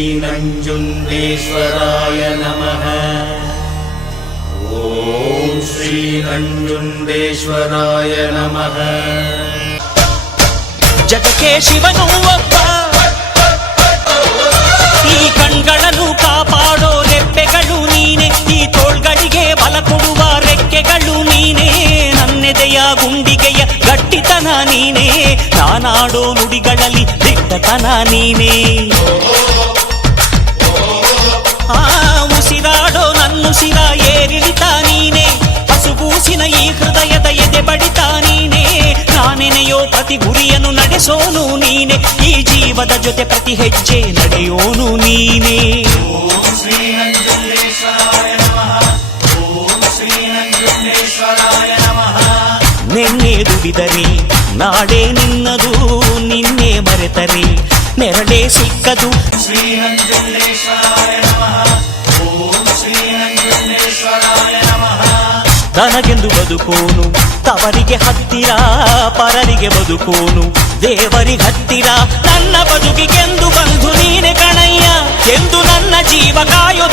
श्रीनञ्जुण्डेश्वराय नमः ॐ श्रीनञ्जुण्डेश्वराय नमः ಜಗಕ್ಕೆ ಶಿವನು ಒಬ್ಬ ಈ ಕಣ್ಗಳನ್ನು ಕಾಪಾಡೋ ರೆಪ್ಪೆಗಳು ನೀನೆ ಈ ತೋಳ್ಗಳಿಗೆ ಬಲ ಕೊಡುವ ರೆಕ್ಕೆಗಳು ನೀನೆ ನನ್ನೆದೆಯ ಗುಂಡಿಗೆಯ ಗಟ್ಟಿತನ ನೀನೆ ನಾನಾಡೋ ನುಡಿಗಳಲ್ಲಿ ದಿಟ್ಟತನ ನೀನೆ ಪ್ರತಿ ಗುರಿಯನ್ನು ನಡೆಸೋನು ನೀನೆ ಈ ಜೀವದ ಜೊತೆ ಪ್ರತಿ ಹೆಜ್ಜೆ ನಡೆಯೋನು ನೀನೆ ನಿನ್ನೆ ದುಡಿದರೆ ನಾಡೇ ನಿನ್ನದು ನಿನ್ನೆ ಮರೆತರೆ ನೆರಳೇ ಸಿಕ್ಕದು ಶ್ರೀ ಹಂಜುಂಡೇಶ್ವರಾಯ ನಮಃ ಓಂ ಶ್ರೀ ಹಂಜುಂಡೇಶ್ವರ ತನಗೆಂದು ಬದುಕೋನು ತವರಿಗೆ ಹತ್ತಿರ ಪರರಿಗೆ ಬದುಕೋನು ದೇವರಿಗೆ ಹತ್ತಿರ ನನ್ನ ಬದುಕಿಗೆಂದು ಬಂಧು ನೀನೆ ಕಣಯ್ಯ ಎಂದು ನನ್ನ ಜೀವ ಕಾಯೋ